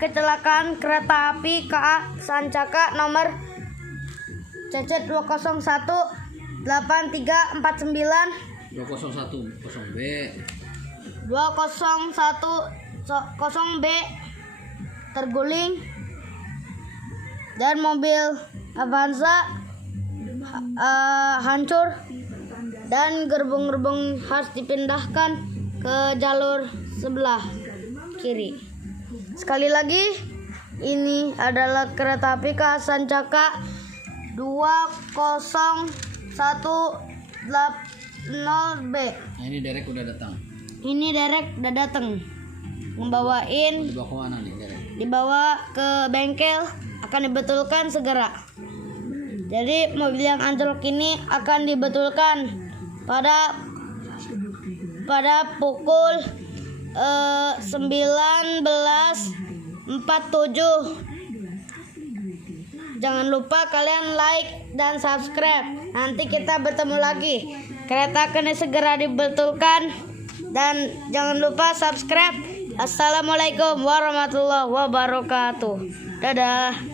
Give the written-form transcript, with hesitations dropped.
kecelakaan kereta api KA Sancaka nomor CC 201 8349 201 B 201 B terguling dan mobil Avanza hancur dan gerbong-gerbong harus dipindahkan ke jalur sebelah kiri. Sekali lagi, ini adalah kereta api KA Sancaka 2010B. Nah, ini derek udah datang. Ini derek udah datang. Membawain Dibawa ke mana nih derek? dibawa ke bengkel, akan dibetulkan segera. Jadi mobil yang anjlok ini akan dibetulkan pada pukul 19.47. Jangan lupa kalian like dan subscribe. Nanti kita bertemu lagi. Kereta akan segera dibetulkan dan jangan lupa subscribe. Assalamualaikum warahmatullahi wabarakatuh. Dadah.